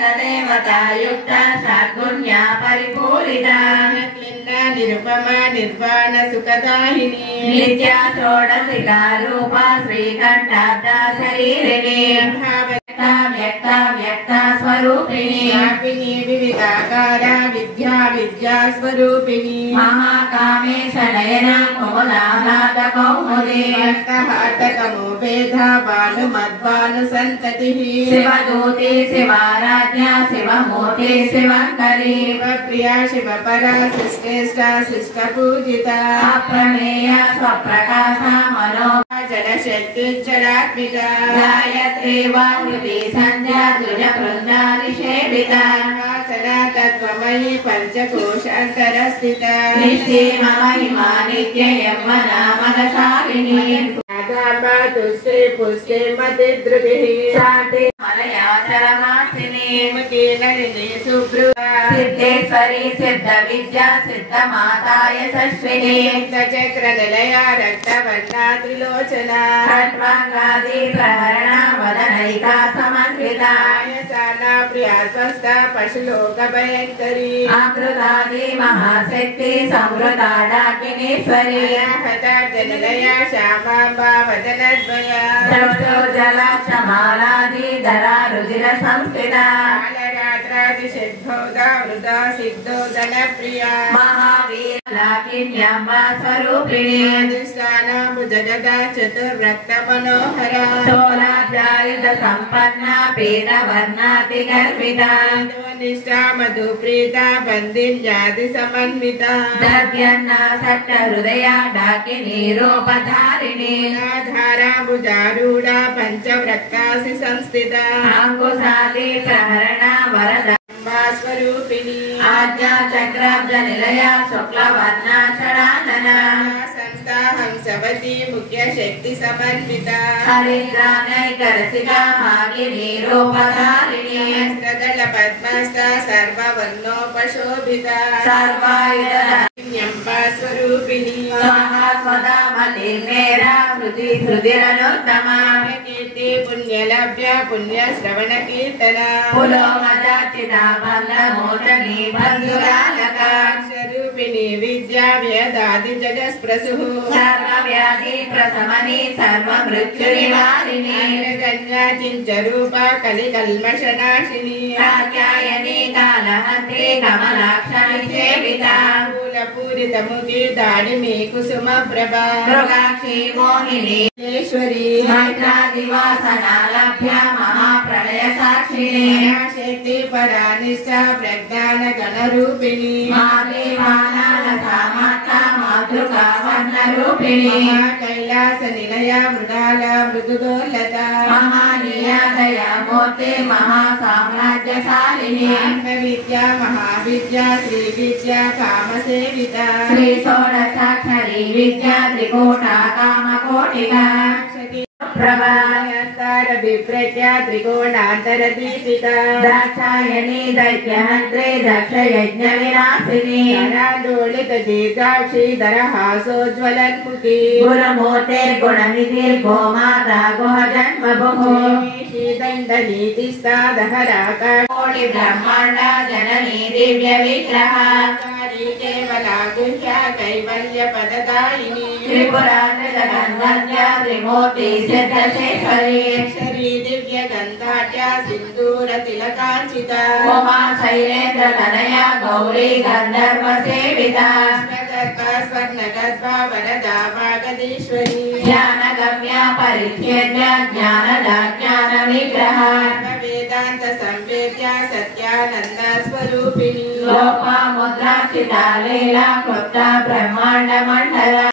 देवतायुक्ता सद्गुण्या परिपूरिता निरुपमा निर्वाण सुखदायिनी नित्या षोडशिका रूपा श्रीकण्ठाब्दा शरीरिणी व्यक्ता व्यक्ता स्वरूपिणी व्यापिनी विविधाकारा विद्या विद्या स्वरूपिणी महाकामेश नयना कोलाहलाद कौमुदी हस्तहाटकमोपेधा भानुमद्भानु सन्ततिः शिवदूती शिवाराध्या शिवमूर्ति शिवङ्करी शिवप्रिया शिवपरा शिष्टेष्टा शिष्टपूजिता अप्रमेया स्वप्रकाशा मनो जडशक्तिज्जडात्मिका गायत्री वाग्वती संध्या द्विजवृन्दा निषेविता तत्त्वमयी पंचकोशान्तरस्थिता निश्चेमा महिमा नित्य यौवना मनसारिणी तुष्टे पुष्टे मति द्रुभिः शान्ति मलयाचरमासिनी नलिनी सुभ्रुवा सिद्धेश्वरी सिद्ध विद्या सिद्ध माता यशस्विनी चक्र निलया रक्तवर्णा त्रिलोचना खट्वाङ्गादि प्रहरणा वदनैका समन्विता यशाना प्रिया स्वस्था पशुलोक भयङ्करी आकृतादि महाशक्ति संवृता डाकिनीश्वरी हतार्जनिलया श्यामाम्बा वदनद्वया जलाक्षमालादि धरा रुधिर संस्थिता सिद्धोदा सिद्धो धनप्रिया महावीर लाकिन्याम्बा स्वरूपिणी अधिष्ठाना भुजगदा चतुर्रक्त मनोहरा शोलाध्यायुध संपन्ना पीतवर्णाति गर्भिता निष्ठा मधुप्रीता बन्दिन्यादि समन्विता दध्यन्ना सट्ट हृदया डाकिनी रूपधारिणी धारा भुजारूढा पंचवृक्तासि संस्थिता अंकुशादि प्रहरणा वरदा स्वरूपिणी आज्ञा चक्राब्ज निलया शुक्लवर्णा षडानना संस्था हंसवती मुख्य शक्ति समन्विता हरिद्रानैकरसिका भागिनी रूपधारिणी हस्तदल पद्मस्था सर्ववर्णोपशोभिता सर्वायुधम्बा स्वरूपिणी स्वाहा स्वदामति मेरा श्रुति श्रुतिरनुत्तमा कीर्ति पुण्यलभ्य पुण्यश्रवण कीर्तना पुलोमजाचिता बलमोचनी बन्धुरालका स्वरूपिणी विद्या वेदादि जगस्प्रसुः सर्वव्याधि प्रशमनी सर्वमृत्युनिवारिणी कन्या चिञ्चरूपा कलिकल्मषनाशिनी कात्यायनी कालहन्त्री कमलाक्षानि सेविता पूरितमुखी दाडिमी कुसुमप्रभा मृगाक्षी मोहिनी ईश्वरी मैत्रादिवासना लभ्या महाप्रलय साक्षिणी शक्ति परानिष्ठा प्रज्ञान गणरूपिणी माता मातृका वर्णरूपिणी कैलास निलया मृगाला मृदुदोलता महानीया दया मूर्ति महासाम्राज्यशालिनी विद्या महाविद्या श्री विद्या कामसेविता श्री षोडशाक्षरी विद्या त्रिकोटा कामकोटिका प्रभास्तार विप्रज्ञा त्रिकोणान्तरदीपिका दाक्षायणी दैत्यहन्त्रे दक्ष यज्ञ विनाशिनी धराडोलित दीर्घाक्षी दरहासोज्ज्वलन्मुखी गुरुमूर्ते गुणनिधिर्गोमाता गुहजन्मभुः दण्डनीतिस्ता दहराका कोटि ब्रह्माण्डा जननी दिव्य विग्रहा केवला गुह्या कैवल्य पददायिनी त्रिपुरा त्रिजगन्धन्या त्रिमूर्ति सिद्धेश्वरी शरी दिव्य गन्धाढ्या सिन्दूर तिलकाञ्चिता उमा शैलेन्द्र तनया गौरी गन्धर्व सेविता स्वर्णगर्भा वरदा वागदीश्वरी ज्ञानगम्या परिच्छेद्या ज्ञानदा ज्ञान विग्रहा वेदान्त संवेद्या सत्यानन्द स्वरूपिणी लोपा मुद्रा चिता लीला क्लुप्ता ब्रह्मांड मंडला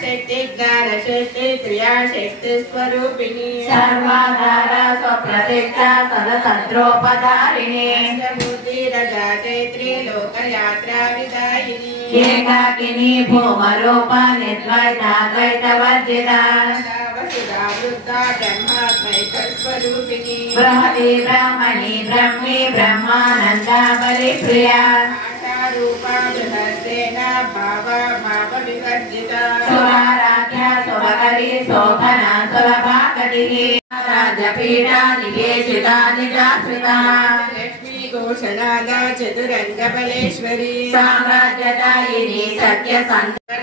शक्ति ज्ञान शक्ति क्रिया शक्ति स्वरूपिणी सर्वाधारा स्वप्रतिष्ठा सदसद्रोपधारिणी मूर्ति रजा चैत्री लोकयात्रा विदायिनी एकाकिनी भूमरूपा निर्द्वैता द्वैतवर्जिता वसुधा वृद्धा ब्रह्मात्मैकस्वरूपिणी बृहति ब्रह्मणि ब्रह्मी ब्रह्मानन्दा बलिप्रिया रूपा बृहस्सेना भावा भाव विवर्जिता सुराराध्या सुभकरी शोभना सुलभाकटिः राज पीठा निवेशिता निजाश्रिता लक्ष्मी घोषणादा चतुरंगबलेश्वरी साम्राज्यदायिनी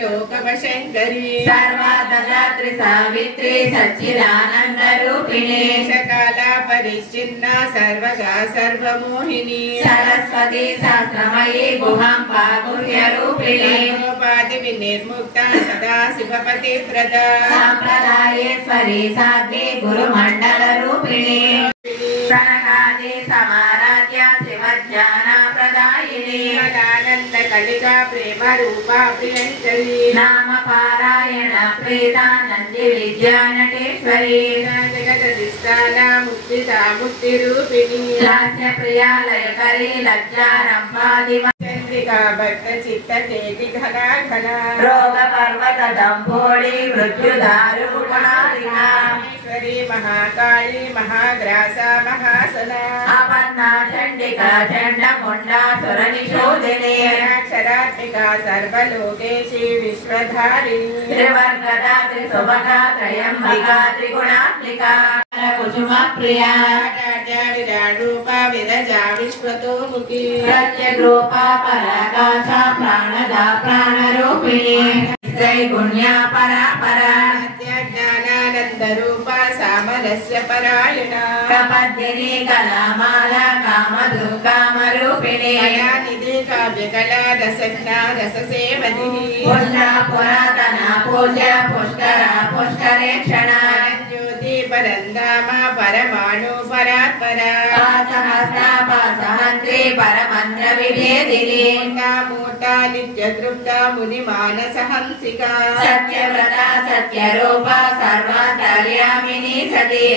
लोकवशंकरी सर्वदात्री सावित्री सच्चिदानंद रूपिणी काला परिच्छिन्ना सर्वगा सर्वमोहिनी सरस्वती सहस्रमयी गुहांबा गुह्य रूपिणी उपाधि विनिर्मुक्ता सदा शिवपति प्रदा संप्रदायेश्वरी साध्वी गुरुमंडल रूपिणी सनकादि समाराध्य शिवज्ञान प्रदायिनी आनंद कलिका प्रेम रूपा प्रियंकरी नाम पारायण प्रीता नंदी विद्या नटेश्वरी जगदधिष्ठाना मुक्तिदा मुक्ति रूपिणी लास्य प्रिया लयकरी लज्जा रंभादिव चंद्रिका भक्त चित्त केति घना घना रोग पर्वत दंभोड़ी मृत्युदारु गुणालिका ईश्वरी महाकाली महाग्रासा महासना अपन्ना चंडिका चंड मुंडा सुर निशोधिनी अक्षरात्मिका सर्वलोकेशी विश्वधारिणी त्रिवर्गदा त्रिसुभगा त्रयंबिका त्रिगुणात्मिका कुसुम प्रिया रूपा विरजा विश्वतोमुखी प्रत्यग्रूपा पराकाशा प्राणदा प्राणरूपिणी त्रैगुण्या परा परा ज्ञानानंद रूपा सामरस्य परायणा प्रपद्दिनी कलामाला कामधुकामरूपिणी निधि काव्यकला रसज्ञा रससेवधिनी पुष्टा पुरातना पूज्य पुष्करा पुष्करेक्षणा ज्योति परंधामा परमाणु परात्परा पासहस्ता पासहन्त्री परमन्त्र विभेदिनी मूर्ता नित्य तृप्ता मुनिमानस हंसिका सत्यव्रता सत्यरूपा सर्वान्तर्यामिनी सती